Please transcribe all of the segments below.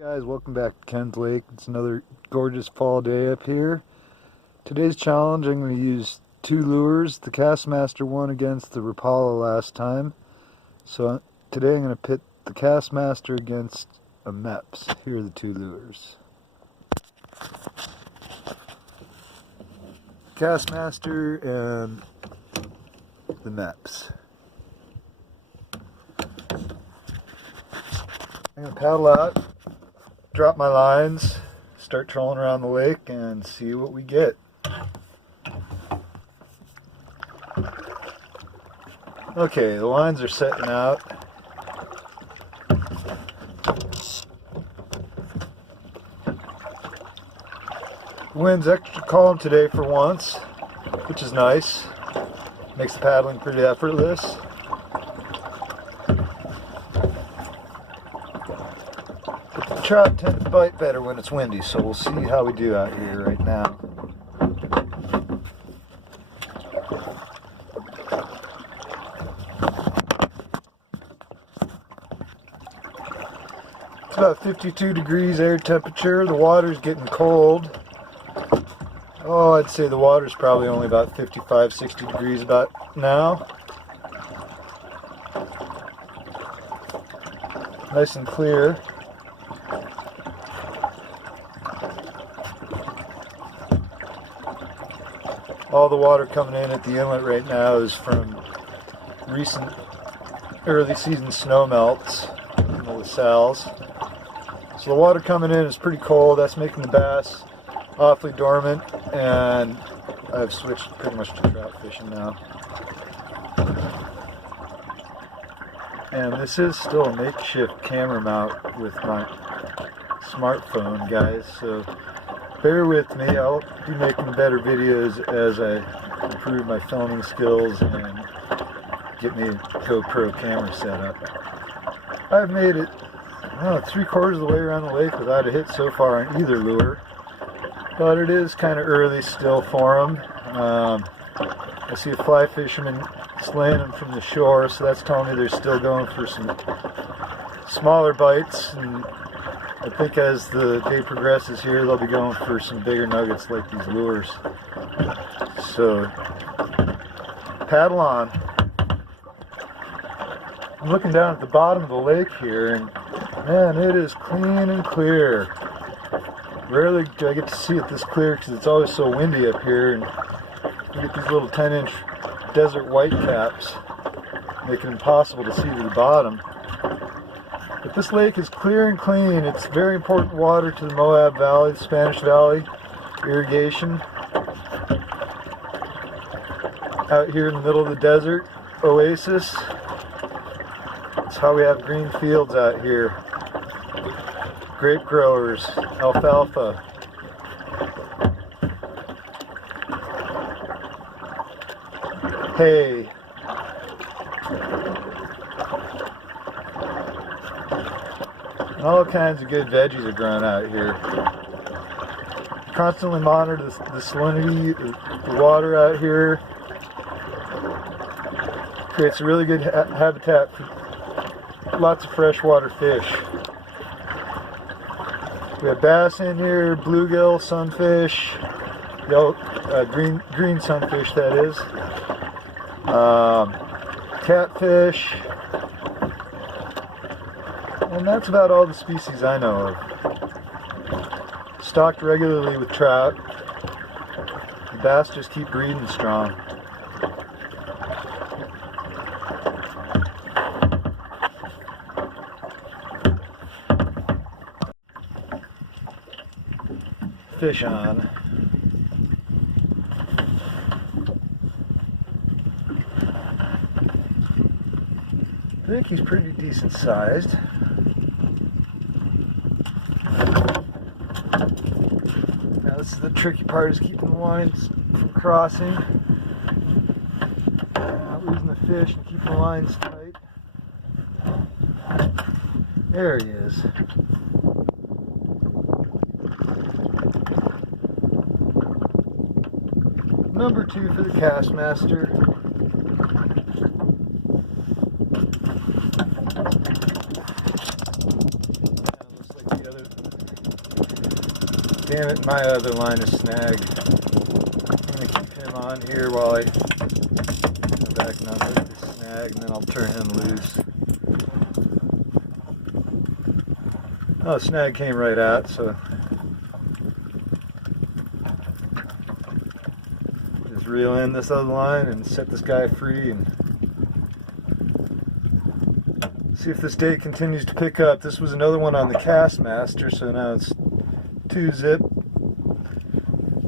Guys, welcome back to Ken's Lake. It's another gorgeous fall day up here. Today's challenge, I'm going to use two lures. The Kastmaster won against the Rapala last time. So today I'm going to pit the Kastmaster against a Mepps. Here are the two lures. Kastmaster and the Mepps. I'm going to paddle out, drop my lines, start trolling around the lake and see what we get. Okay, the lines are setting out. Wind's extra calm today for once, which is nice. Makes the paddling pretty effortless. But the trout tend to bite better when it's windy, so we'll see how we do out here right now. It's about 52 degrees air temperature. The water's getting cold. Oh, I'd say the water's probably only about 55, 60 degrees about now. Nice and clear. All the water coming in at the inlet right now is from recent early season snow melts in the LaSalle's. So the water coming in is pretty cold. That's making the bass awfully dormant, and I've switched pretty much to trout fishing now. And this is still a makeshift camera mount with my smartphone, guys, so bear with me. I'll be making better videos as I improve my filming skills and get me a GoPro camera set up. I've made it 3/4 of the way around the lake without a hit so far on either lure, but it is kind of early still for them. I see a fly fisherman slaying them from the shore, so that's telling me they're still going for some smaller bites, and I think as the day progresses here they'll be going for some bigger nuggets like these lures. So paddle on. I'm looking down at the bottom of the lake here, and man, it is clean and clear. Rarely do I get to see it this clear because it's always so windy up here, and you get these little 10-inch desert whitecaps, make it impossible to see to the bottom. But this lake is clear and clean. It's very important water to the Moab Valley, the Spanish Valley irrigation. Out here in the middle of the desert oasis. That's how we have green fields out here. Grape growers, alfalfa. Hay. And all kinds of good veggies are growing out here. Constantly monitor the salinity of the water out here. Creates a really good habitat for lots of freshwater fish. We have bass in here, bluegill, sunfish, green sunfish that is, catfish, and that's about all the species I know of. Stocked regularly with trout. The bass just keep breeding strong. Fish on. I think he's pretty decent sized. Now this is the tricky part, is keeping the lines from crossing. Not losing the fish and keeping the lines tight. There he is. Number 2 for the Kastmaster. Looks like the other Damn it, my other line is snagged. I'm going to keep him on here while I go back and unhook this snag, and then I'll turn him loose. Oh, snag came right out, so just reel in this other line and set this guy free and see if this date continues to pick up. This was another one on the Castmaster, so now it's 2-zip,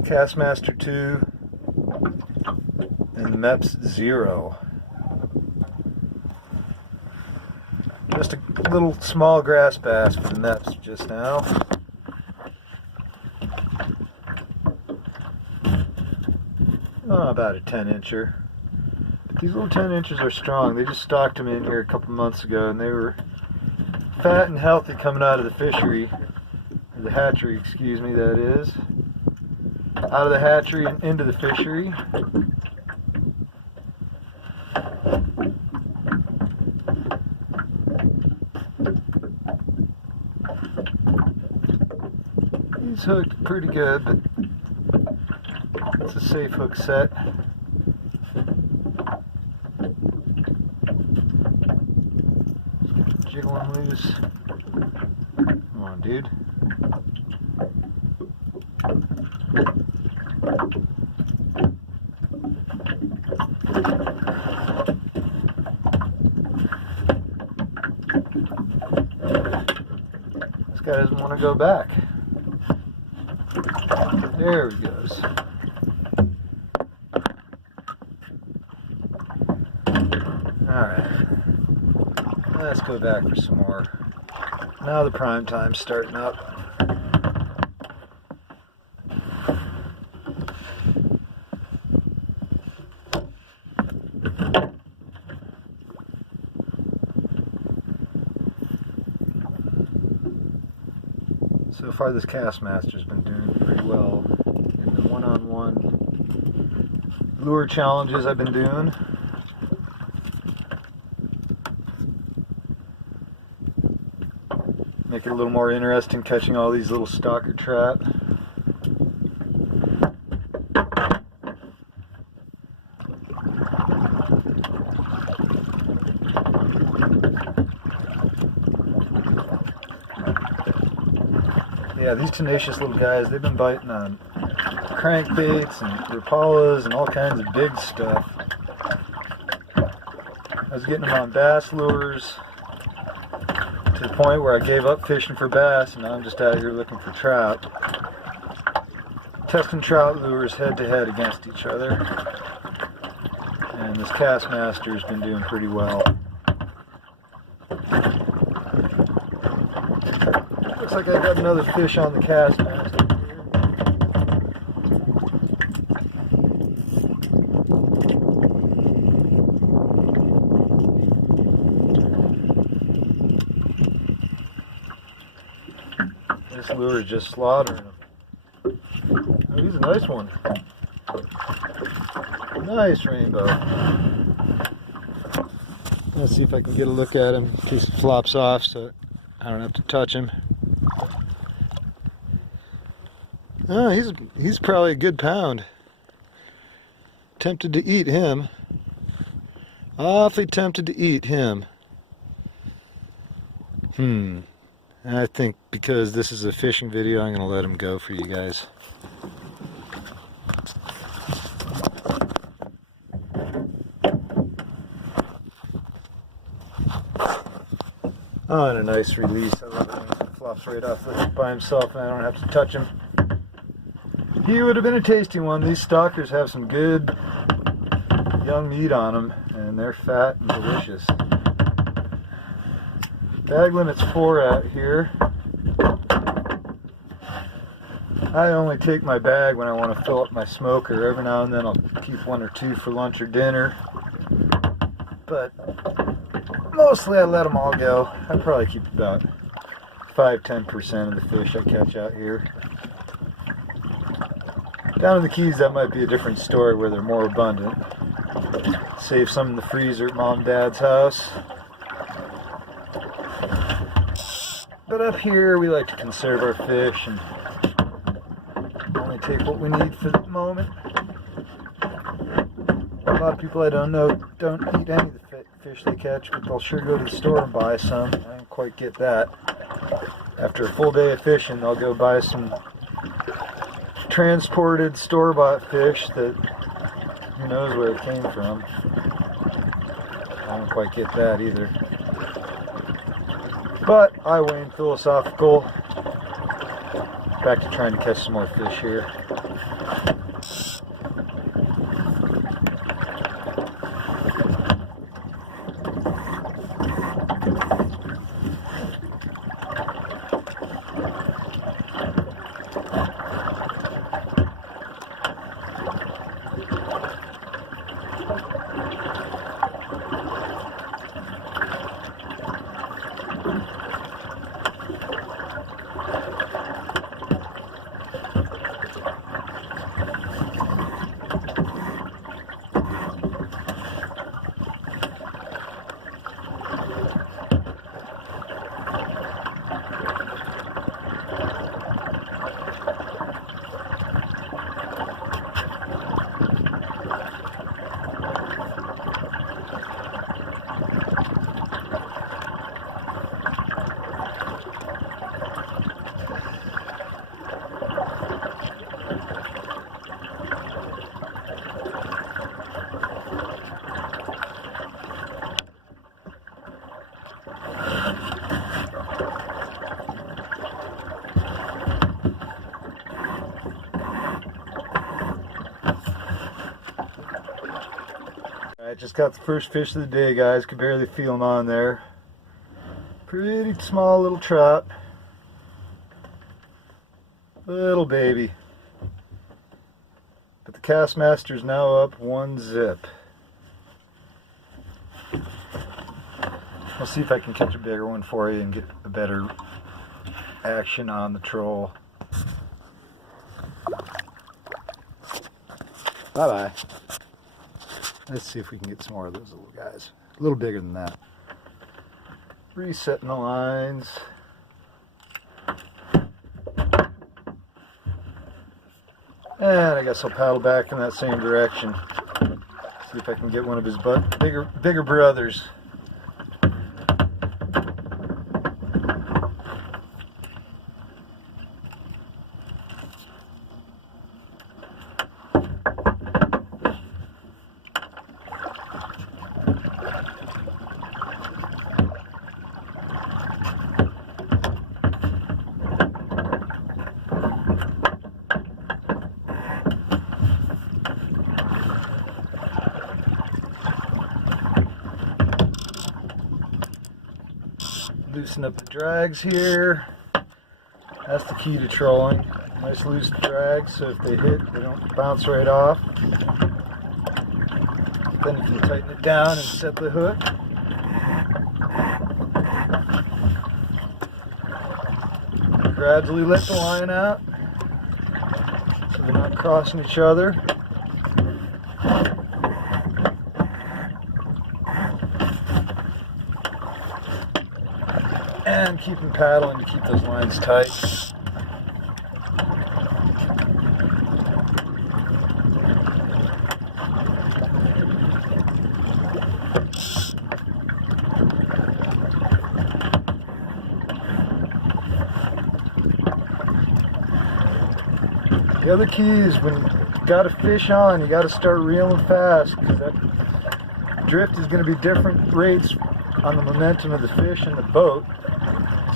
Castmaster 2, and the Mepps 0. Just a little small grass bass for the Mepps just now. Oh, about a 10-incher. But these little 10-inchers are strong. They just stocked them in here a couple months ago, and they were fat and healthy coming out of the fishery. Or the hatchery, excuse me, that is. Out of the hatchery and into the fishery. He's hooked pretty good, but it's a safe hook set. Jiggle him loose. Come on, dude. This guy doesn't want to go back. There he goes. Alright. Let's go back for some more. Now the prime time's starting up. So far this Castmaster's been doing pretty well in the one-on-one lure challenges I've been doing. Make it a little more interesting catching all these little stalker trout. Yeah, these tenacious little guys, they've been biting on crankbaits and Rapalas and all kinds of big stuff. I was getting them on bass lures to the point where I gave up fishing for bass, and now I'm just out here looking for trout. Testing trout lures head to head against each other. And this Castmaster's been doing pretty well. Looks like I got another fish on the Castmaster here. This lure is just slaughtering him. Oh, he's a nice one. Nice rainbow. Let's see if I can get a look at him in case it flops off so I don't have to touch him. Oh, he's probably a good pound. Tempted to eat him. Awfully tempted to eat him. I think because this is a fishing video, I'm going to let him go for you guys. Oh, and a nice release. I love it when he flops right off the hook by himself and I don't have to touch him. He would have been a tasty one. These stalkers have some good young meat on them, and they're fat and delicious. Bag limit's 4 out here. I only take my bag when I want to fill up my smoker. Every now and then I'll keep 1 or 2 for lunch or dinner. But mostly I let them all go. I probably keep about 5–10% of the fish I catch out here. Down in the Keys, that might be a different story where they're more abundant. Save some in the freezer at Mom and Dad's house. But up here, we like to conserve our fish and only take what we need for the moment. A lot of people I don't know don't eat any of the fish they catch, but they'll sure go to the store and buy some. I don't quite get that. After a full day of fishing, they'll go buy some transported store-bought fish that who knows where it came from. I don't quite get that either. But I Wayne Philosophical, back to trying to catch some more fish here. I just got the first fish of the day, guys. Could barely feel them on there. Pretty small little trout. Little baby. But the Castmaster's now up 1 zip. I'll see if I can catch a bigger one for you and get a better action on the troll. Bye-bye. Let's see if we can get some more of those little guys. A little bigger than that. Resetting the lines. And I guess I'll paddle back in that same direction. See if I can get one of his bigger brothers. Loosen up the drags here. That's the key to trolling. Nice loose drags, so if they hit, they don't bounce right off. Then you can tighten it down and set the hook. Gradually let the line out so they're not crossing each other. And keep them paddling to keep those lines tight. The other key is when you got a fish on, you got to start reeling fast, because that drift is going to be different rates on the momentum of the fish in the boat.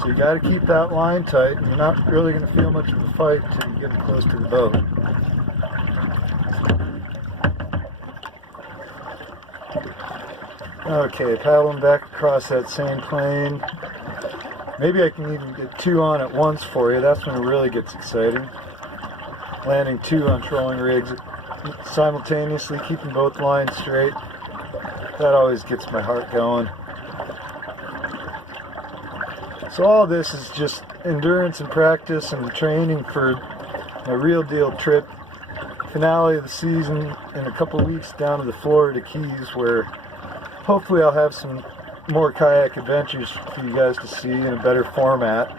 So you got to keep that line tight, and you're not really going to feel much of a fight until you get close to the boat. Okay, paddling back across that same plane. Maybe I can even get 2 on at once for you. That's when it really gets exciting. Landing 2 on trolling rigs simultaneously, keeping both lines straight. That always gets my heart going. So all this is just endurance and practice and training for a real deal trip. Finale of the season in a couple weeks down to the Florida Keys, where hopefully I'll have some more kayak adventures for you guys to see in a better format.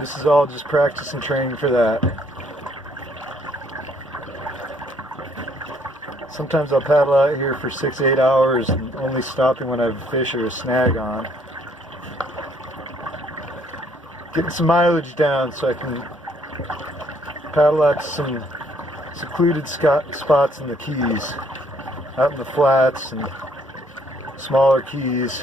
This is all just practice and training for that. Sometimes I'll paddle out here for 6-8 hours and only stopping when I have a fish or a snag on. Getting some mileage down so I can paddle out to some secluded spots in the Keys, out in the flats and smaller keys.